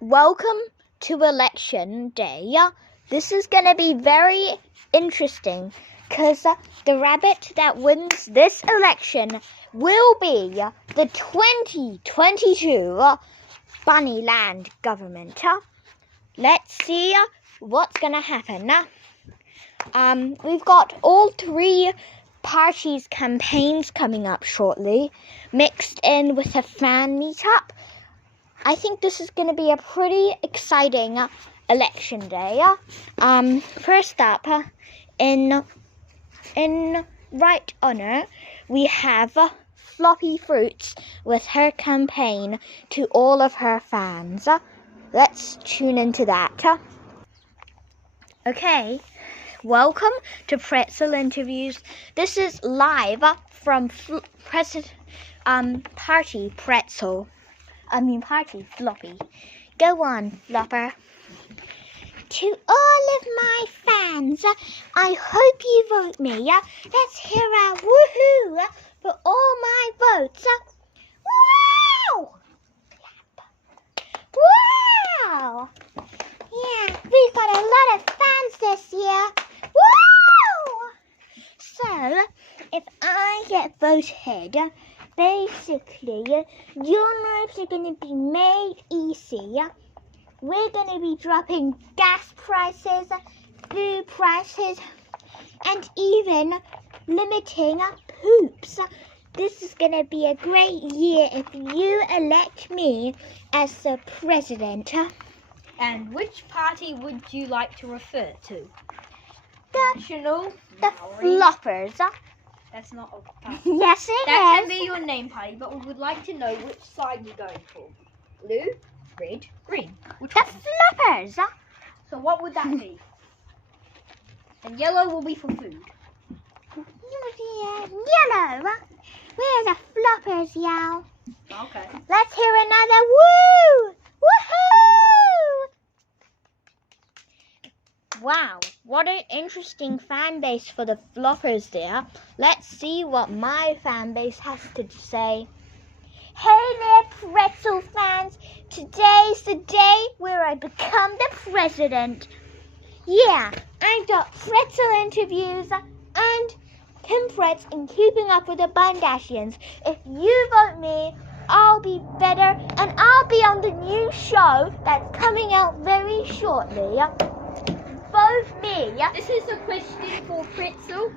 Welcome to Election Day. This is going to be very interesting because the rabbit that wins this election will be the 2022 Bunnyland government. Let's see what's going to happen. We've got all three parties' campaigns coming up shortly, mixed in with a fan meetup. I think this is going to be a pretty exciting election day. First up, in right honor, we have Floppy Fruits with her campaign to all of her fans. Let's tune into that. Okay, welcome to Pretzel Interviews. This is live from Party Floppy. Go on, Flopper. To all of my fans, I hope you vote me. Let's hear a woohoo for all my votes. Wow! Wow! Yeah, we've got a lot of fans this year. Woo! So, if I get voted, basically, your lives are going to be made easy. We're going to be dropping gas prices, food prices, and even limiting poops. This is going to be a great year if you elect me as the president. And which party would you like to refer to? The Floppers. That's not a party. Yes, it That is. can be your name party, but we would like to know which side you're going for. Blue, red, green. Which The one? Floppers. So what would that be? And yellow will be for food. Yellow. We're the Floppers, y'all. Okay. Let's hear another woo! Woohoo! Wow, what an interesting fan base for the Floppers there. Let's see what my fan base has to say. Hey there, Pretzel fans. Today's the day where I become the president. Yeah, I got Pretzel Interviews and Kim Pretz in Keeping Up with the Bundashians. If you vote me, I'll be better and I'll be on the new show that's coming out very shortly. Vote me. This is a question for Pretzel.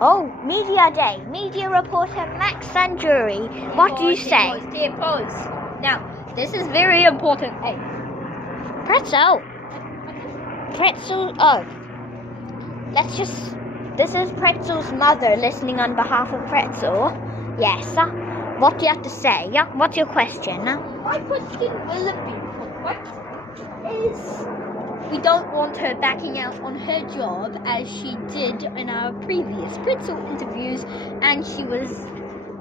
Oh, Media Day. Media reporter Max Sanjuri. What do you say? Pause. Now, this is very important. Hey. Pretzel. Oh. This is Pretzel's mother listening on behalf of Pretzel. Yes. What do you have to say? What's your question? My question will be, what is... We don't want her backing out on her job as she did in our previous Pretzel interviews, and she was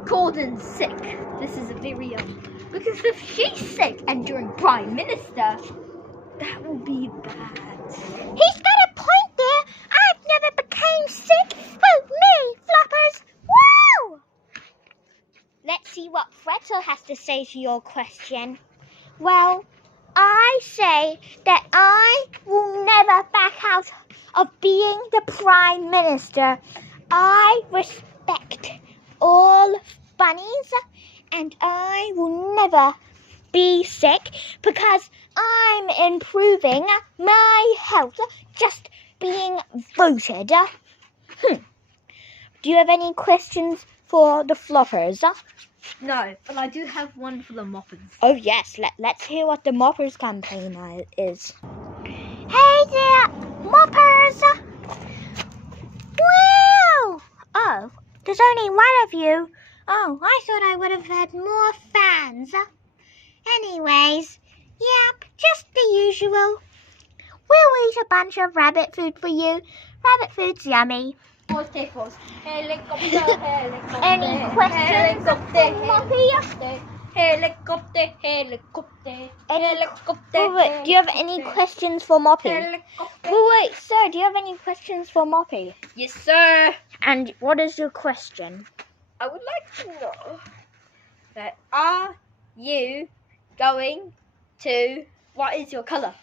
called in sick. This is a very because if she's sick and during Prime Minister, that will be bad. He's got a point there. I've never became sick. Vote me, Floppers. Woo! Let's see what Pretzel has to say to your question. Well, I say that I will never back out of being the Prime Minister. I respect all bunnies and I will never be sick because I'm improving my health just being voted. Do you have any questions for the Floppers? No, but I do have one for the Moppers. Oh yes, let's hear what the Moppers campaign is. Hey there, Moppers! Wow! Oh, there's only one of you. Oh, I thought I would have had more fans. Anyways, yep, just the usual. We'll eat a bunch of rabbit food for you. Rabbit food's yummy. Pause. Helicopter. Any questions for Moppy? Helicopter. Wait, do you have any questions for Moppy? Wait, sir, do you have any questions for Moppy? Yes, sir. And what is your question? I would like to know that are you going to what is your colour?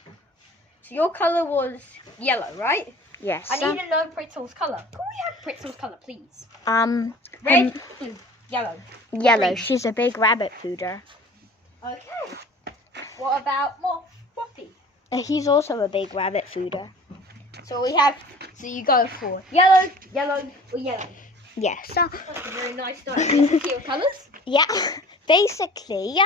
So your colour was yellow, right? Yes. I need to know Pretzel's colour. Can we have Pretzel's colour, please? Her Red, blue, yellow. yellow. green. She's a big rabbit fooder. Okay. What about Moppy? He's also a big rabbit fooder. So you go for yellow, yellow, or yellow. Yes. That's a very nice start. Your colours. Yeah. Basically,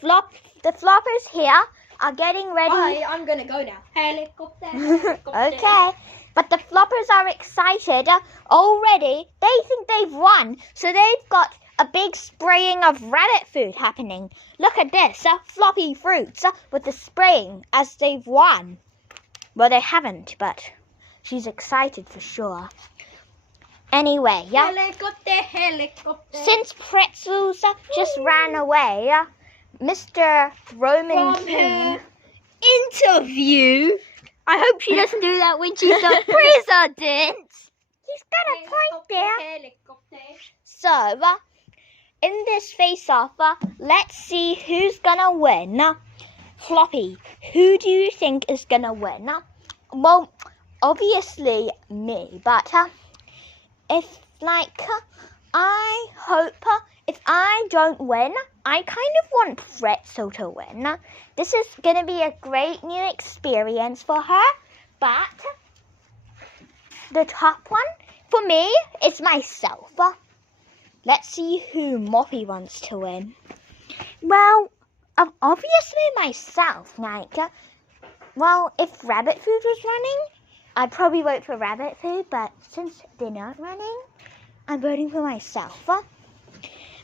the floppers here are getting ready. I'm gonna go now. Helicopter, helicopter. Okay. But the floppers are excited already. They think they've won. So they've got a big spraying of rabbit food happening. Look at this. Floppy fruits with the spraying as they've won. Well, they haven't, but she's excited for sure. Anyway, yeah. Helicopter, helicopter. Since Pretzels just ran away, Mr. Roman From King. her interview. I hope she doesn't do that when she's the president. He's got a point there. Helicopter. So, in this face-off, let's see who's gonna win. Floppy, who do you think is gonna win? Well, obviously me, but I hope if I don't win, I kind of want Pretzel to win. This is gonna be a great new experience for her, but the top one for me is myself. Let's see who Moppy wants to win. Well, obviously myself, well, if Rabbit Food was running, I'd probably vote for Rabbit Food, but since they're not running, I'm voting for myself.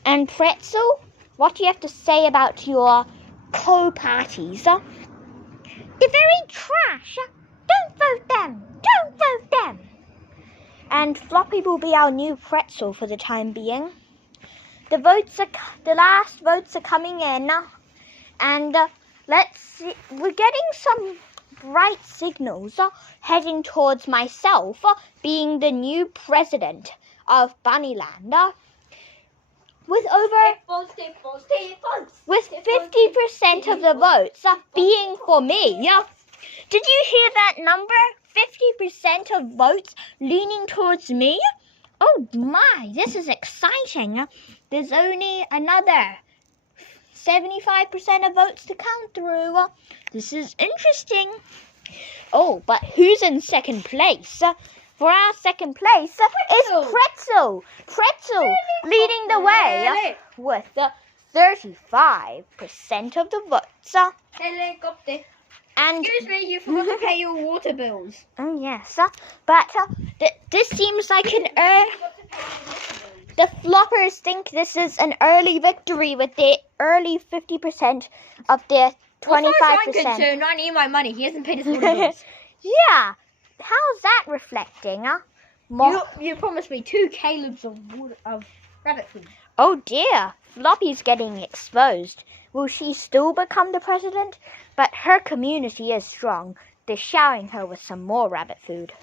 And Pretzel, what do you have to say about your co-parties? They're very trash. Don't vote them. Don't vote them. And Floppy will be our new Pretzel for the time being. The last votes are coming in, and let's see. We're getting some bright signals heading towards myself being the new president of Bunnyland. With 50% of the votes being for me. Did you hear that number? 50% of votes leaning towards me? Oh my, this is exciting. There's only another 75% of votes to come through. This is interesting. Oh, but who's in second place? For our second place is Pretzel. Pretzel leading the way with 35% of the votes. Helicopter. And Excuse me, you forgot to pay your water bills. oh yes, but this seems like the floppers think this is an early victory with the early 50% of their 25%. Well, as far as I'm concerned, I need my money. He hasn't paid his water bills. Yeah, how's that reflecting? You promised me 2 Caleb's of rabbit food. Oh dear, Floppy's getting exposed. Will she still become the president? But her community is strong. They're showering her with some more rabbit food.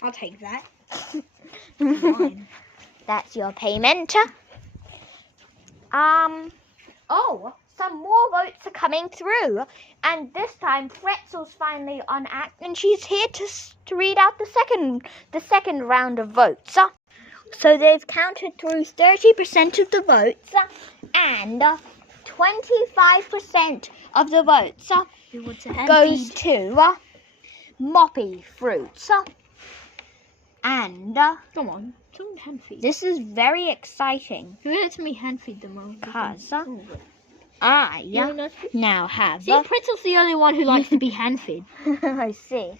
I'll take that. That's your payment. Oh, some more votes are coming through. And this time, Pretzel's finally on act, and she's here to read out the second round of votes. So they've counted through 30% of the votes, and 25% of the votes goes to Moppy Fruits. And Come on, don't hand feed. this is very exciting Who lets me hand feed them all? because I now have. See, Pretzel's the only one who likes to be hand fed. I see.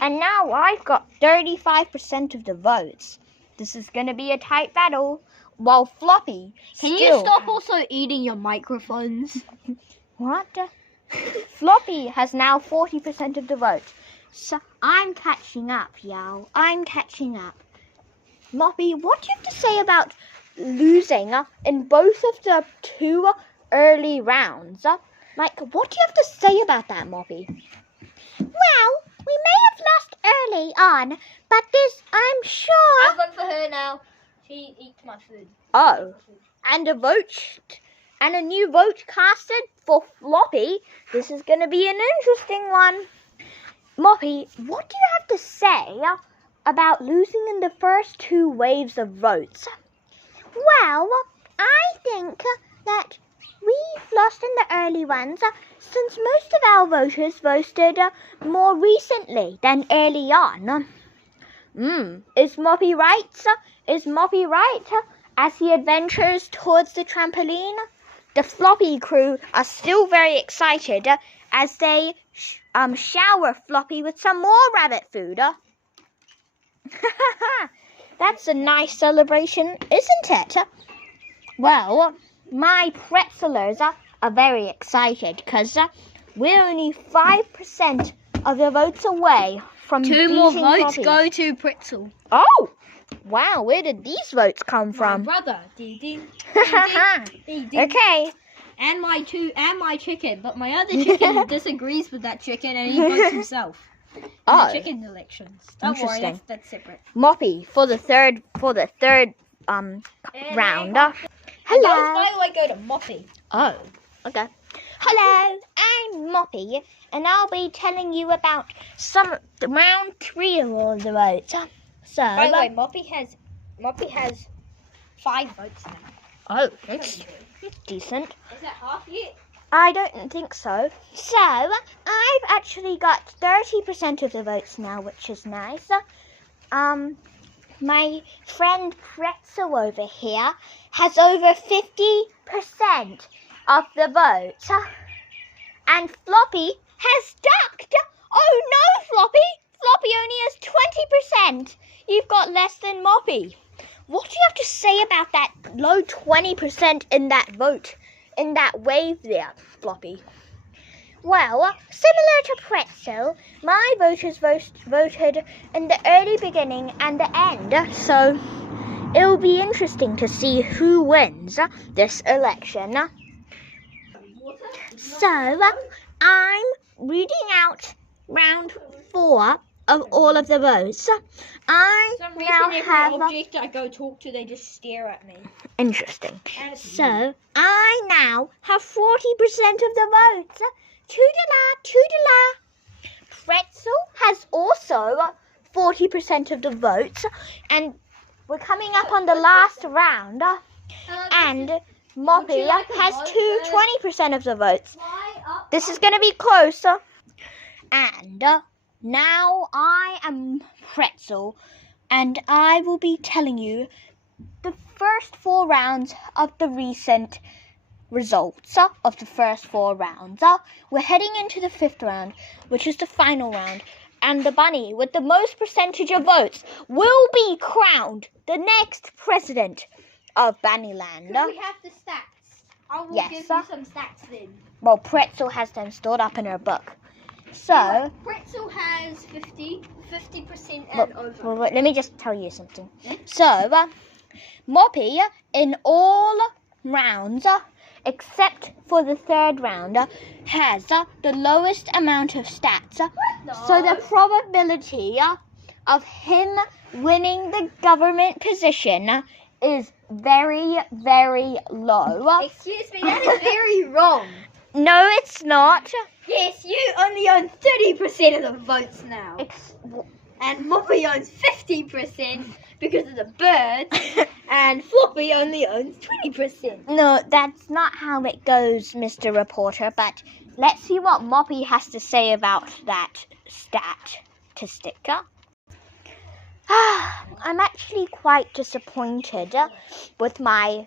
And now I've got 35% of the votes. This is going to be a tight battle. While Floppy Can you still stop also eating your microphones? What? Floppy has now 40% of the vote. So I'm catching up, y'all. I'm catching up. Moppy, what do you have to say about losing in both of the 2 early rounds? What do you have to say about that, Moppy? Well, we may have lost early on, but I'm sure. I've gone for her now. She eats my food. Oh, and a vote and a new vote casted for Floppy. This is going to be an interesting one. Moppy, what do you have to say about losing in the first 2 waves of votes? Well, I think that we've lost in the early ones since most of our voters voted more recently than early on. Is Moppy right? Is Moppy right as he adventures towards the trampoline? The Floppy crew are still very excited as they shower Floppy with some more rabbit food. That's a nice celebration, isn't it? Well, my pretzelers are very excited because we're only 5% of the votes away from 2 more beating votes Floppy. go to Pretzel. Oh, wow, where did these votes come from? My brother. Dee dee. Okay. And my chicken, but my other chicken disagrees with that chicken and he votes himself. In the chicken elections. Don't worry, Interesting. that's separate. Moppy for the third round. Hello. By the way, go to Moppy. Oh, okay. Hello, I'm Moppy, and I'll be telling you about round 3 of all the votes. So, By the way, Moppy has 5 votes now. oh, that's decent. Is that half yet? I don't think so. So, I've actually got 30% of the votes now, which is nice. My friend Pretzel over here has over 50% of the votes. And Floppy has ducked. Oh no, Floppy! Floppy only has 20%. You've got less than Moppy. What do you have to say about that low 20% in that vote? In that wave there, Floppy? Well, similar to Pretzel, my voters voted in the early beginning and the end, so it'll be interesting to see who wins this election. So, I'm reading out round 4 of all of the votes. I For some now reason, have... every object I go talk to, they just stare at me. Interesting. And it's So, I now have 40% of the votes. Toodala. Pretzel has also 40% of the votes. And we're coming up on the last round. And Moppy has 20% of the votes. This is going to be closer. And now I am Pretzel. And I will be telling you the first 4 rounds of the recent results of the first 4 rounds. We're heading into the 5th round, which is the final round, and the bunny with the most percentage of votes will be crowned the next president of Bunnyland. Do we have the stats? I will Yes, give you sir. some stats then. Well, Pretzel has them stored up in her book. So, Pretzel has 50% well, and over. well, let me just tell you something. So, Moppy, in all rounds, except for the 3rd round, has the lowest amount of stats. So the probability of him winning the government position is very, very low. Excuse me, that is very wrong. No, it's not. Yes, you only own 30% of the votes now. And Moppy owns 50% because of the birds. And Floppy only owns 20%. No, that's not how it goes, Mr. Reporter, but let's see what Moppy has to say about that statistic. I'm actually quite disappointed with my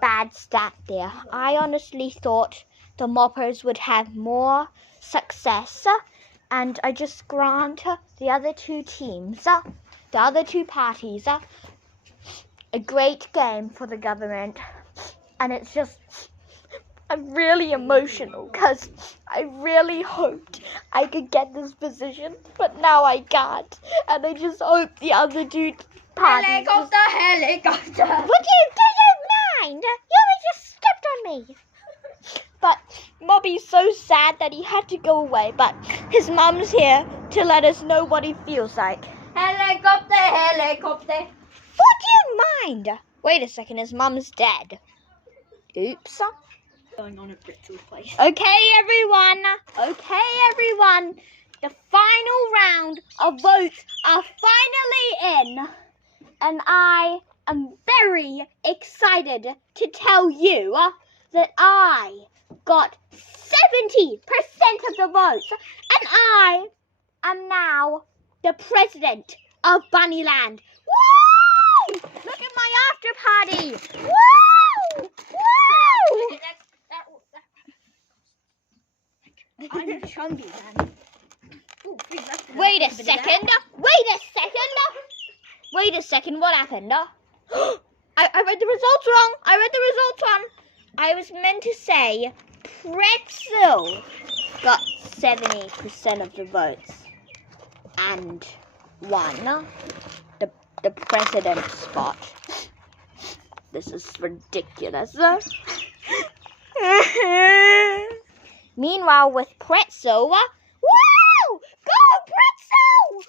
bad stat there. I honestly thought the Moppers would have more success, and I just grant the other 2 teams, the other 2 parties, a great game for the government. And it's just, I'm really emotional because I really hoped I could get this position, but now I can't. And I just hope the other 2 parties Helicopter! Would you mind? You just stepped on me. But Moppy's so sad that he had to go away, but his mum's here to let us know what he feels like. Helicopter! Would you mind? Wait a second, his mum's dead. Oops. Going on at Britzel's place. Okay, everyone. The final round of votes are finally in. And I am very excited to tell you that I got 70% of the votes. And I am now the president of Bunnyland. Woo! Look at my after party. Woo! Woo! I'm Chungy, man. Ooh, Wait a second. What happened? I read the results wrong. I was meant to say Pretzel got 70% of the votes and won the president spot. This is ridiculous. Meanwhile, with Pretzel, woo! Go Pretzel! Woo!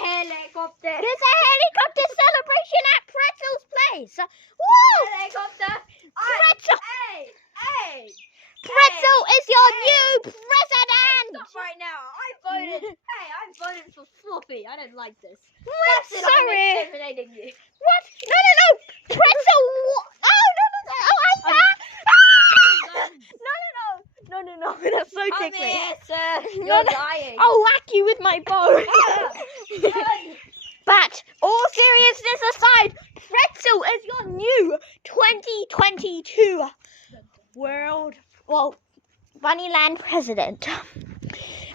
Helicopter! There's a helicopter celebration at Pretzel's place. Woo! Helicopter! Pretzel! Hey! Pretzel is your new president. Stop right now. I voted for Floppy. I don't like this. I'm I'm sorry. intimidating you. What? No. Pretzel. Oh, no. Oh, No. That's so Come tickly. here, sir. No, You're no. dying. I'll whack you with my bow. Run. But all seriousness aside, Pretzel is your new 2022 Bunnyland president.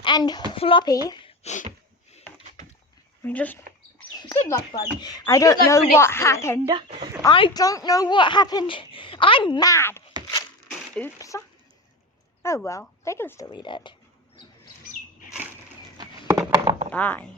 And Floppy, Good luck, bud. I don't Good luck know for what next year. happened. I'm mad. Oops. Oh well, they can still read it. Bye.